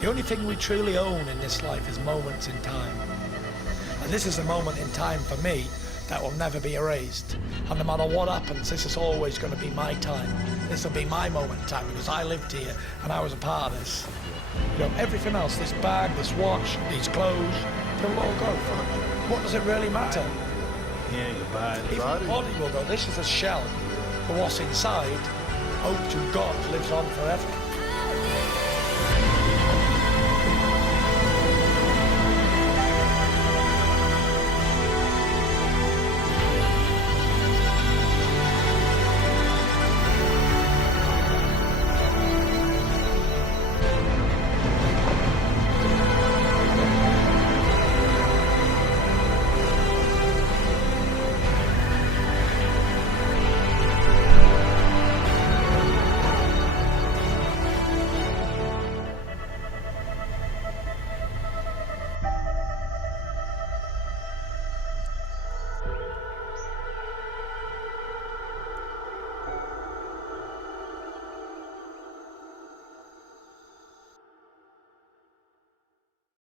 The only thing we truly own in this life is moments in time. And this is a moment in time for me that will never be erased. And no matter what happens, this is always going to be my time. This will be my moment in time because I lived here and I was a part of this. You know, everything else, this bag, this watch, these clothes, they'll all go. What does it really matter? Yeah, your body. Even the body will go. This is a shell. But what's inside, hope to God, lives on forever.